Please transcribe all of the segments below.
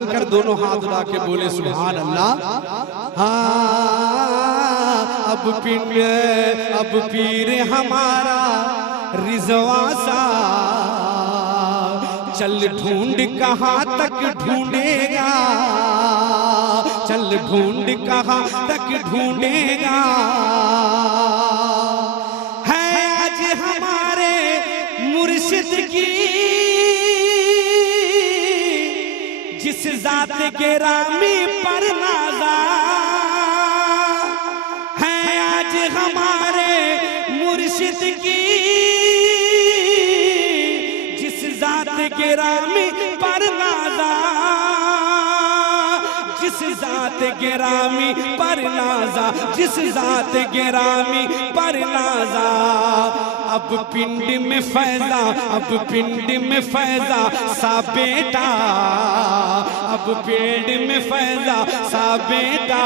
कर दोनों हाथ उठा के बोले सुभान अल्लाह। हाँ अब पीर हमारा रिजवा सा चल ढूंढ कहाँ तक ढूंढेगा, चल ढूंढ कहाँ तक ढूंढेगा। है आज हमारे मुर्शिद की जिस जात के रामी पर नाजा, है आज हमारे मुर्शिद की जिस जात के रामी पर नाजा, जिस जात के रामी पर नाजा, जिस जात के रामी पर नाजा। अब पिंड में फैजा, अब पिंड में फैजा सा बेटा, अब पिंड में फैजा सा बेटा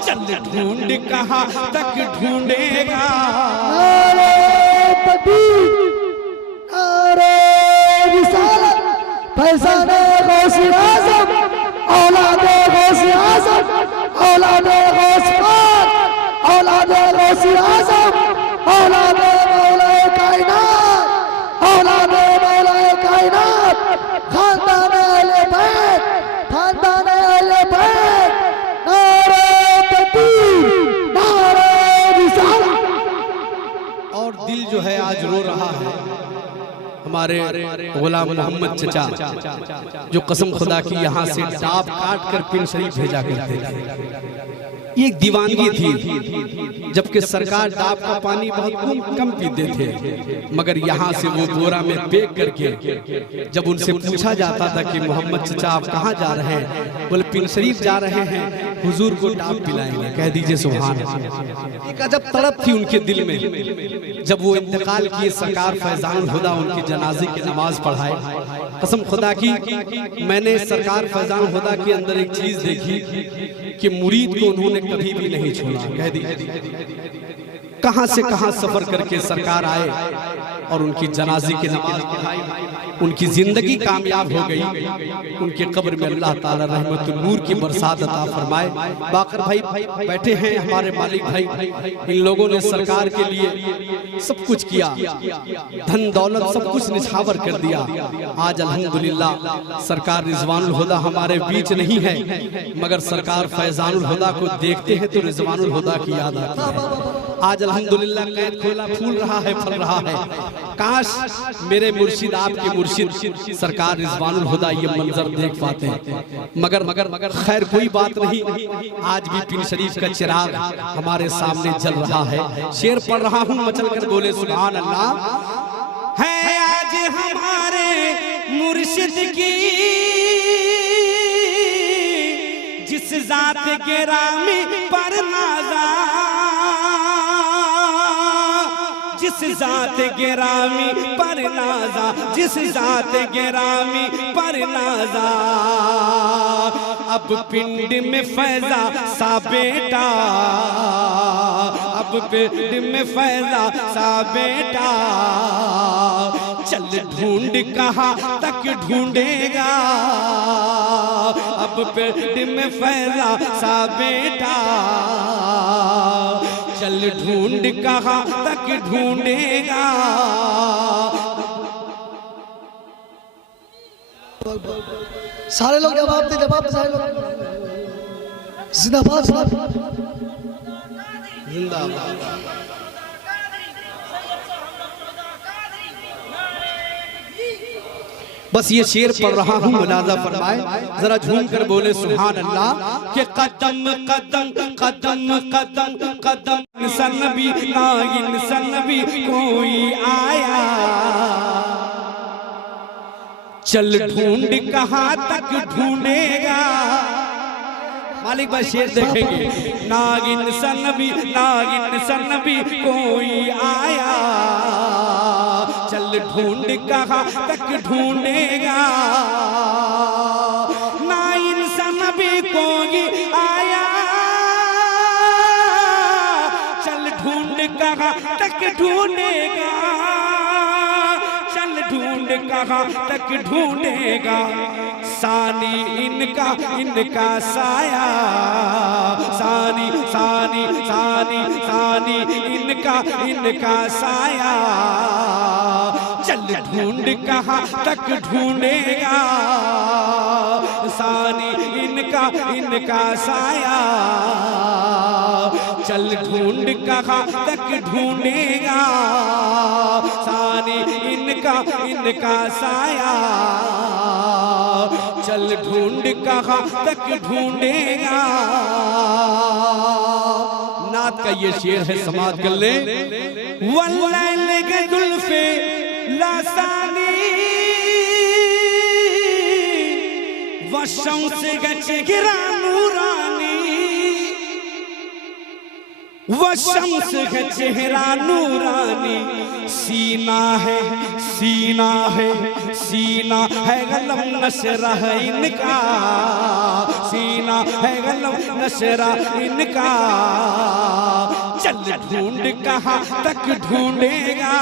चल ढूंढ कहाँ तक ढूंढेगा। फैज़ाने गौसे आज़म, औलादे गौसे आज़म, औलादे गौस पाक, औलादे गौसे आज़म, औलादे मौलाए कायनात, औलादे मौलाए कायनात, खानदाने अहले बैत, खानदाने अहले बैत, नारे तकबीर, नारे रिसालत। और दिल जो है आज रो रहा है हमारे गुलाम मोहम्मद चचा जो कसम खुदा की यहाँ से डाब काट कर पिन शरीफ भेजा करते थे। ये एक दीवानगी थी, जबकि सरकार डाब का पानी बहुत कम पीते थे, मगर यहाँ से वो बोरा में पैक करके जब उनसे पूछा जाता था कि मोहम्मद चचा आप कहाँ जा रहे हैं, बोले पिन शरीफ जा रहे हैं, हुजूर को डाब पिलाएंगे। कह दीजिए सुभान अल्लाह। एक अजब तड़प थी उनके दिल में। जब वो इंतकाल किए सरकार फैजानुल हुदा उनकी जनाजे की नमाज पढ़ाए। कसम खुदा की मैंने सरकार फैजानुल हुदा के अंदर एक चीज देखी कि मुरीद को उन्होंने कभी भी नहीं छोड़ा। कह दी कहां से कहां सफर करके सरकार आए और उनकी जनाजे की नमाज पढ़ाई, उनकी जिंदगी कामयाब हो गई। उनके कब्र में अल्लाह ताला रहमतुन नूर की बरसात अता फरमाए। बाकर भाई बैठे हैं, हमारे मालिक भाई, इन लोगों ने सरकार के लिए सब कुछ किया, धन दौलत सब कुछ निछावर कर दिया। आज अल्हम्दुलिल्लाह सरकार रिजवानुल हुदा हमारे बीच नहीं है, मगर सरकार फैजानुल हुदा को देखते हैं तो रिजवानुल हुदा की याद आती है। आज अल्हम्दुलिल्लाह कैद खोला फूल रहा है, फल रहा है। काश मेरे मुर्शिद आपके मुर्शिद सरकार रिजवानुल हुदा ये मंजर देख पाते हैं, मगर खैर कोई बात नहीं। आज भी पिन शरीफ का चिराग हमारे सामने जल रहा है। शेर पढ़ रहा हूँ, मचल कर बोले सुभान अल्लाह। है आज हमारे मुर्शिद की जिस जात के रामी पर नाजा, जिस जात के रामी पर नाजा, जिस जात के रामी पर नाजा। अब पिंड में फैजा सा बेटा, अब पिंड में फैजा सा बेटा चल ढूंढ कहाँ तक ढूंढेगा। अब पिंड में फैजा सा बेटा चल ढूंढ कहाँ तक ढूंढेगा। सारे लोग जवाब दे, जवाब दे सारे लोग। जिंदाबाद जिंदाबाद। बस ये शेर पढ़ रहा हूँ, मुलाजा फरमाए, जरा झूम कर बोले सुभान अल्लाह। के कदम कदम कदम कदम कदम इंसान भी ना इंसान भी कोई आया, चल ढूंढ कहाँ तक ढूंढेगा। मालिक भाई शेर देखेंगे। नागिन सन भी कोई आया, चल ढूंढ कहाँ तक ढूंढेगा। ना इंसान भी कोई आया, चल ढूंढ कहाँ तक ढूंढेगा, चल ढूंढ कहाँ तक ढूंढेगा। सानी इनका इनका साया, सानी सानी सानी सानी इनका इनका साया। चल ढूंढ कहाँ तक ढूंढेगा, सानी इनका इनका साया। चल ढूंढ कहाँ तक ढूंढेगा, सानी इनका इनका साया। चल ढूंढ कहाँ तक ढूंढेगा। नात का ये शेर है, समाज कर ले। वल्लैल के जुल्फे लासानी वशम्स के चेहरा नूरानी, वशम्स के चेहरा नूरानी। सीना है सीना है सीना है गलम नशरा है इनका, सीना है गलम नशरा इनका। चल ढूंढ कहाँ तक ढूंढेगा,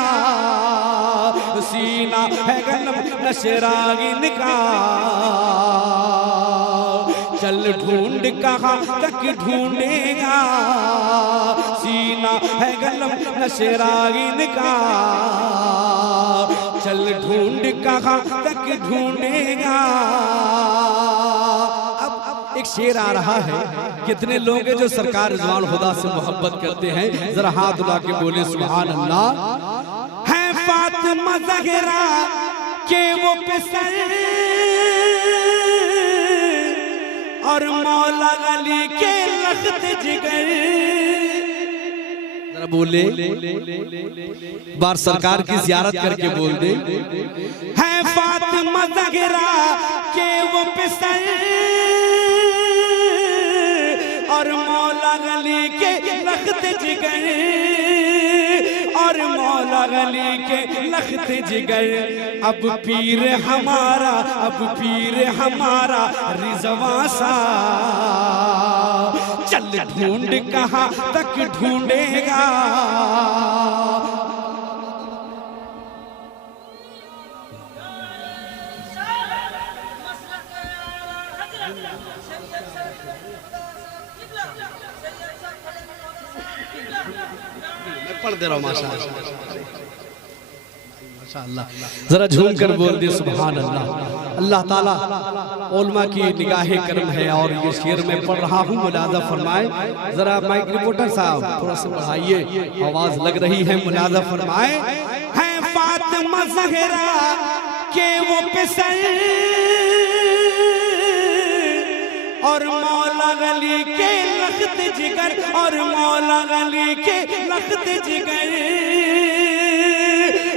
सीना है गलम नशरा इनका। चल ढूंढ कहाँ तक ढूंढेगा, सीना है गलम नशरा इनका। चल ढूंढ कहाँ तक ढूंढेगा। अब एक शेर आ रहा है, कितने लोग हैं जो सरकार रिजवान खुदा से मोहब्बत करते हैं, जरा हाथ उठा के बोले सुभान अल्लाह। है फातिमा ज़हरा के वो पिसल और मौला अली के लख्त जिगर। जरा बोले बार सरकार की ज़ियारत करके बोल दे। है फातिमा ज़हरा के वो पिसल और मौला अली के लख्त जिगर, और मौला अली के लख्त जिगर। अब पीर हमारा, अब पीर हमारा रिज़वा सा। चल ढूंढ कहाँ तक ढूंढेगा। पढ़ दे रहा हूँ माशाअल्लाह। जरा झूम कर बोल दे सुभान अल्लाह। अल्लाह ताला उलमा की निगाहे करम है। और ये शेर मैं पढ़ रहा हूँ, मुलाजा फरमाए। जरा माइक रिपोर्टर साहब थोड़ा सा बढ़ाइए, आवाज लग रही है, मुलाजा फरमाए। है फातिमा ज़हरा के वो पिसल और मौला अली के लख्त जिगर, और मौला अली के लख्त जिगर,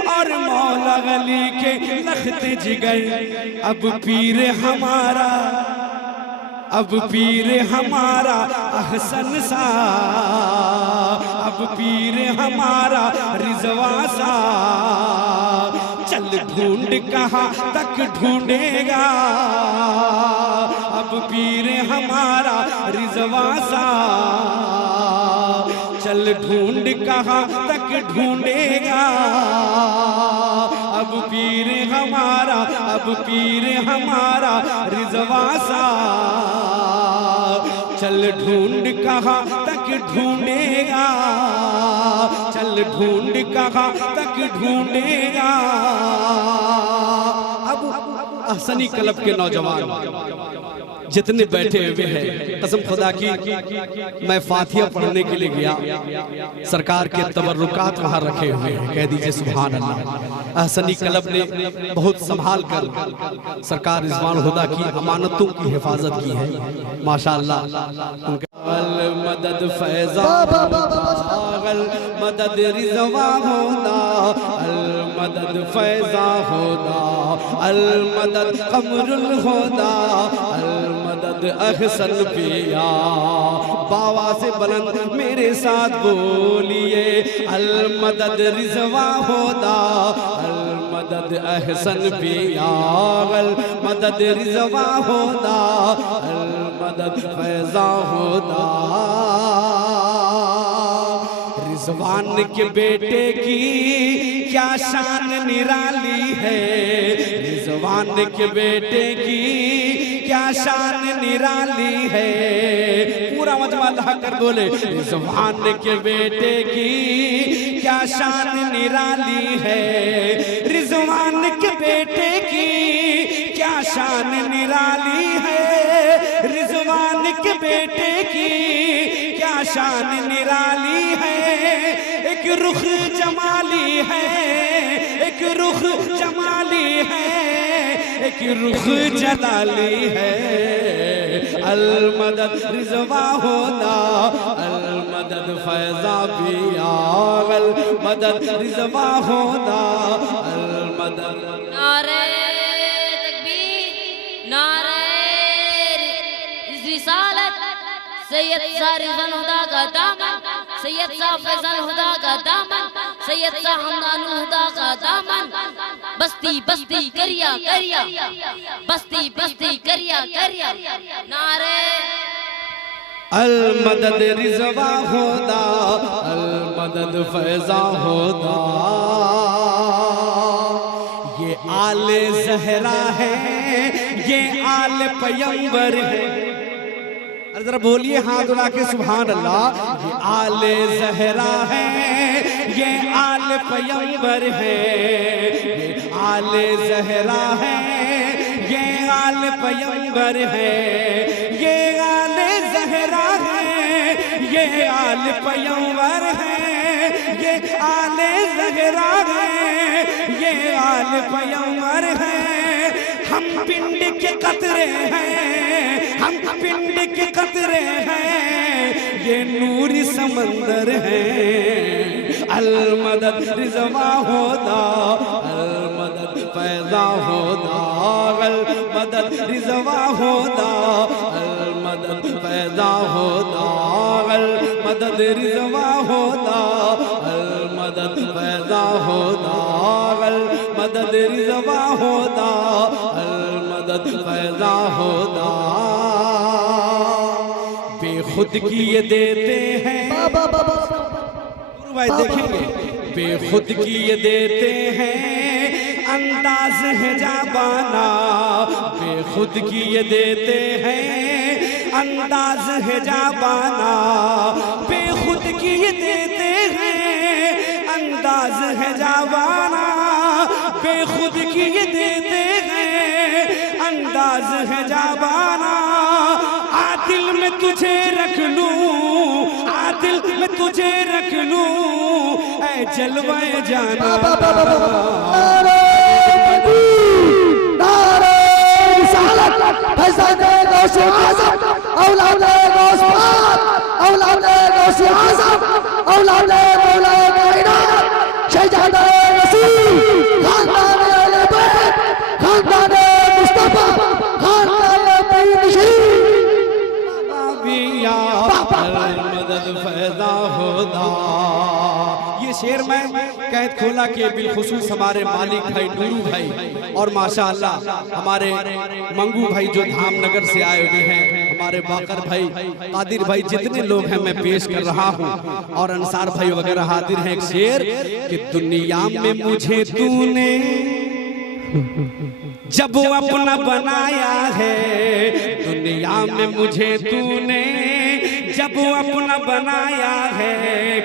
और मौला अली के लख्त जिगर। अब पीर हमारा, अब पीर हमारा अहसन सा, अब पीर हमारा रिज़वा सा। चल ढूंढ कहाँ तक ढूंढेगा, अब पीर हमारा रिज़वा सा। चल ढूंढ कहाँ तक ढूंढेगा, अब पीर हमारा, अब पीर हमारा रिज़वा सा। चल ढूंढ कहाँ तक ढूंढेगा, चल ढूंढ कहाँ तक ढूंढेगा। अब अहसनी क्लब के नौजवान जितने बैठे हुए हैं, कसम खुदा की मैं फातिहा पढ़ने के लिए गया, सरकार के तबर्रुकात वहाँ रखे हुए हैं, कह दीजिए सुभान अल्लाह। अहसनी क्लब ने बहुत संभाल कर सरकार रिज़वान खुदा की अमानतों की हिफाजत की है माशाअल्लाह। मदद फैज़ा मदद रिज़वा होदा, अल मदद फैज़ा होदा, अल मदद कमरुल होदा, अल मदद अहसन पिया। बावा से बुलंद मेरे साथ बोलिए, अल मदद रिज़वा होदा, अल मदद अहसन पिया, अल मदद रिज़वा होदा, अल मदद फैज़ा होदा। रिजवान के बेटे की क्या शान निराली है, रिजवान के बेटे की क्या शान निराली है। पूरा मजमा ला कर बोले, रिजवान के बेटे की क्या शान निराली है, रिजवान के बेटे की क्या शान निराली है, रिजवान के बेटे की क्या शान निराली है। एक रुख जमाली है, एक रुख जमाली है, एक रुख जलाली है। अल मदद रिजवा होदा, अल मदद फैजा बिया, अल मदद रिजवा होदा, अल मदद। नारे तकबीर, नारे रिसालत, सैयद शाह रिजवान हुदा का दामन, सैयद शाह फैजल हुदा का दामन, सैयद शाह हमदान हुदा का दामन। बस्ती बस्ती करिया करिया, बस्ती बस्ती करिया करिया। नारे अल मदद रिजवा होदा, अल मदद फैजा होदा। ये आले जहरा है, ये आले पैगंबर है। अरे जरा बोलिए हाथ उठा के सुभान अल्लाह। ये आले जहरा है, ये आले पैगंबर है, ये आले जहरा है, ये आले पैगंबर है, ये आले जहरा है, ये आले पैगंबर है, ये आले जहरा है, ये आले पैगंबर है। हम पिंड के कतरे हैं, हम पिंड के कतरे हैं, ये नूरी समंदर है। अल मदद रिजवा होदा, अल मदद फैजा होदा, अल मदद रिजवा होदा, अल मदद फैजा होदा, अल मदद रिजवा होदा, अल मदद फैजा होदा, अल मदद रिजवा होदा, अल मदद फैजा होदा। बेखुद की ये देते हैं, भाई देखेंगे, बेखुद की ये देते हैं, अंदाज है जाबाना, बेखुद की ये देते हैं, अंदाज है जाबाना, बेखुद की ये देते हैं, अंदाज है जाबाना, बेखुद की ये देते हैं, अंदाज है जाबाना। आदिल में तुझे रख लूं, आदिल में तुझे रख लूं, ऐ जलवाए जाना। नारे रिसालत, फैज़ाने गौस आज़म, औलादे गौस पाक, औलादे गौस आज़म, औलादे मौला कायनात, शहजादे रसूल, खानदाने अहले बैत, खानदाने मुस्तफा, खानदाने पीर मदद फैजा होदा। ये शेर मैं कैद खोला के बिलखुसूस हमारे मालिक भाई नूरू भाई और माशाअल्लाह हमारे मंगू भाई जो धामनगर से आए हुए हैं, हमारे बाकर भाई, कादिर भाई, जितने लोग हैं मैं पेश कर रहा हूँ और अंसार भाई वगैरह हाजिर हैं। एक शेर कि दुनिया में मुझे तूने जब अपना बनाया है, दुनिया में मुझे तूने जब अपना बनाया है,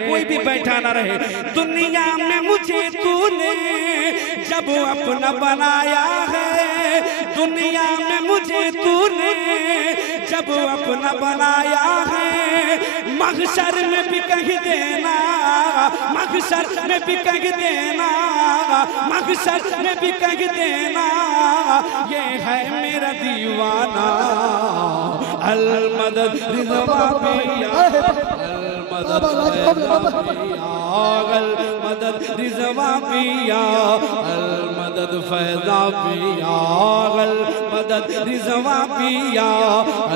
कोई भी बैठा ना रहे। दुनिया में मुझे तूने जब अपना बनाया है, दुनिया में मुझे तूने जब अपना बनाया है, महशर में भी कह देना, महशर में भी कह देना, महशर में भी कह देना, ये है मेरा दीवाना। अल मदद रिज़वा पिया, अल मदद अल मदद रिज़वा पिया, अल मदद फैज़ा पिया, अल मदद रिज़वा पिया,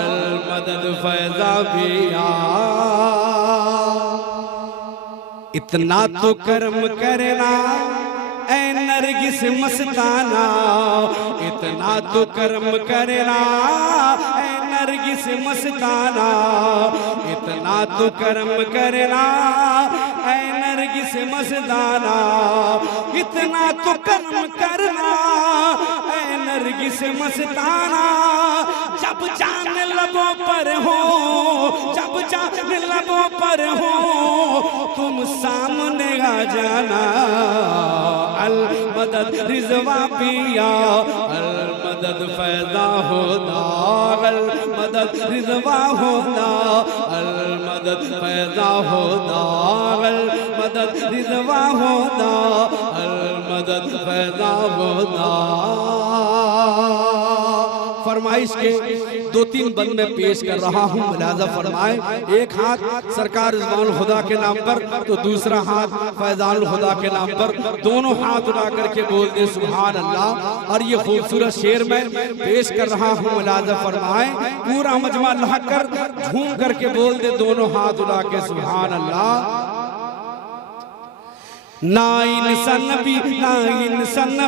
अल मदद फैज़ा पिया। इतना तो कर्म करना ऐ नरगिस मस्ताना इतना तो कर्म करना, ऐ नरगिस मस्ताना इतना तो कर्म करना, ऐ नरगिस मस्ताना इतना तो कर्म करना, ऐ नरगिस मस्ताना। जब जान लबों पर हो, जब जान लबों पर हो, तुम सामने आ जाना। अल मदद रिजवा पिया, अल मदद फैदा होना, अल मदद रिजवा होना, अल मदद फैदा होना, अल मदद रिजवा होना, अल मदद फैदा होना। फरमाइश के 2-3 बंद में पेश कर रहा हूँ, मुलाजा फरमाए। एक हाथ सरकार रिजवानुल हुदा के नाम पर, तो दूसरा हाथ फैजानुल हुदा के नाम पर, दोनों हाथ उठा करके बोल दे सुभान अल्लाह। और ये खूबसूरत शेर में पेश कर रहा हूँ, मुलाजा फरमाए। पूरा मजमा लहक कर झूम करके बोल दे दोनों हाथ उठा के सुभान अल्लाह। ना इंसान नबी, ना इंसान नबी